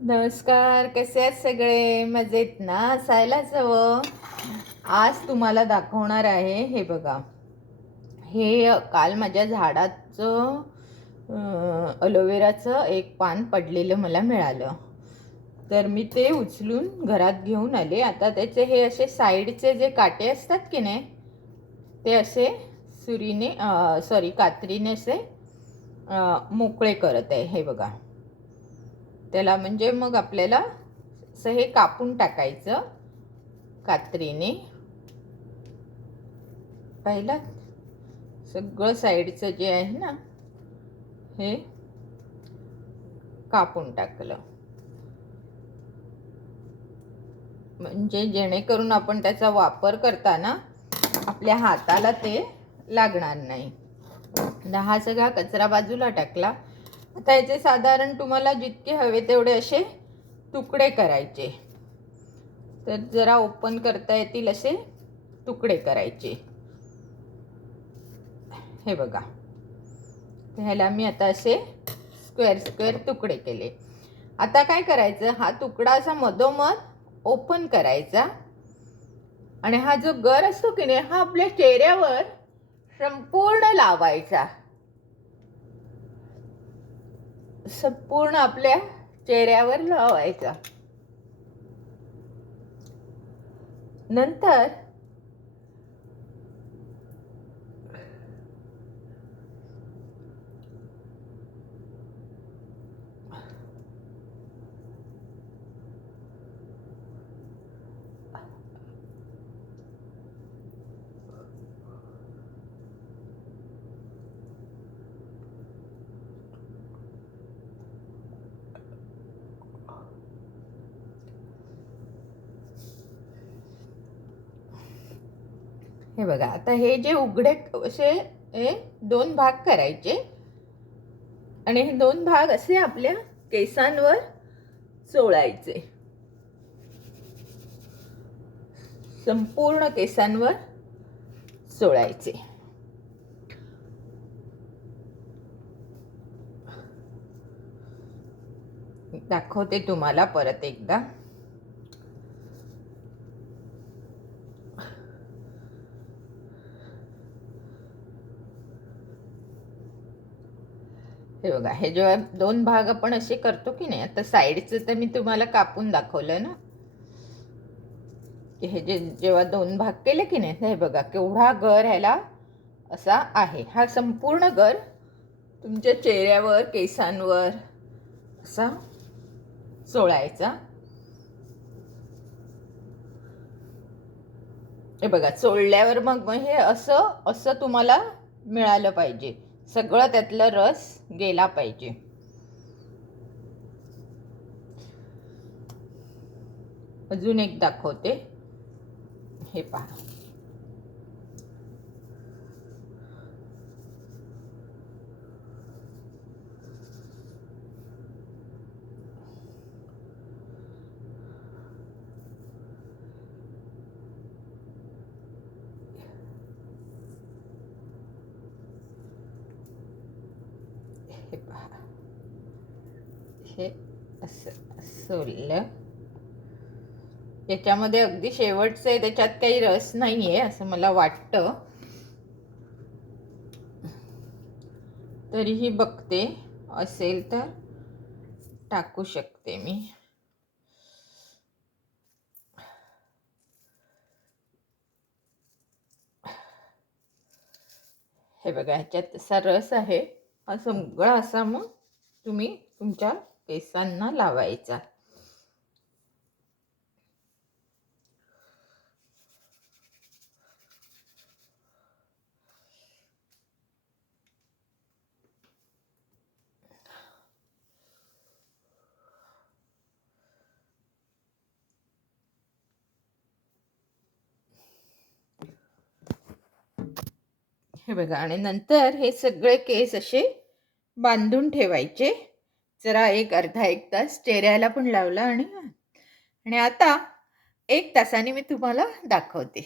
नमस्कार, कसे आहेत सगळे? मजेत ना? असायलाच हवं. आज तुम्हाला दाखवणार आहे, हे बघा. हे काल माझ्या झाडाचं अलोवेराचं एक पान पडलेलं मला मिळालं. तर मी ते उचलून घरात घेऊन आले. आता त्याचे हे असे साईडचे जे काटे असतात की नाही, ते असे सुरीने कात्रीने असे मोकळे करत आहे. हे बघा. त्याला म्हणजे मग आपल्याला असं हे कापून टाकायचं कात्रीने. पाहिलं? सगळं साईडचं जे आहे ना, हे कापून टाकलं. म्हणजे जेणेकरून आपण त्याचा वापर करताना आपल्या हाताला ते लागणार नाही. हा सगळा कचरा बाजूला टाकला. आता याचे साधारण तुम्हाला जितके हवे तेवढे असे तुकडे करायचे. तर जरा ओपन करता येतील असे तुकडे करायचे. हे बघा. ह्याला मी आता असे स्क्वेअर तुकडे केले. आता काय करायचं, हा तुकडा असा मधोमध ओपन करायचा आणि हा जो गर असतो की नाही, हा आपल्या चेहऱ्यावर संपूर्ण लावायचा. संपूर्ण आपल्या चेहऱ्यावर लावायचा. नंतर हे बघा. आता हे जे उघडे असे हे 2 भाग करायचे आणि हे 2 भाग असे आपल्या केसांवर चोळायचे. संपूर्ण केसांवर चोळायचे. दाखवते तुम्हाला परत एकदा. हे बघा. हे जेव्हा 2 भाग आपण असे करतो की नाही, आता साईडचं तर मी तुम्हाला कापून दाखवलं ना. हे जेव्हा 2 भाग केले की नाही, हे बघा केवढा गर ह्याला असा आहे. हा संपूर्ण गर तुमच्या चेहऱ्यावर केसांवर असा चोळायचा. हे बघा. चोळल्यावर मग हे असं असं तुम्हाला मिळालं पाहिजे. सगळं त्यातलं रस गेला पाहिजे. अजून एक दाखवते. हे पहा. हे पहा. हे असं सोललं. याच्यामध्ये अगदी शेवटचं आहे, त्याच्यात काही रस नाही आहे असं मला वाटतं. तरीही बघते, असेल तर टाकू शकते मी. हे बघा. ह्याच्यात असा रस आहे. हा सगळा असा मग तुम्ही तुमच्या केसांना लावायचा. हे बघा. आणि नंतर हे सगळे केस असे बांधून ठेवायचे. जरा एक अर्धा 1 तास चेहऱ्याला पण लावला आणि आता 1 तासाने मी तुम्हाला दाखवते.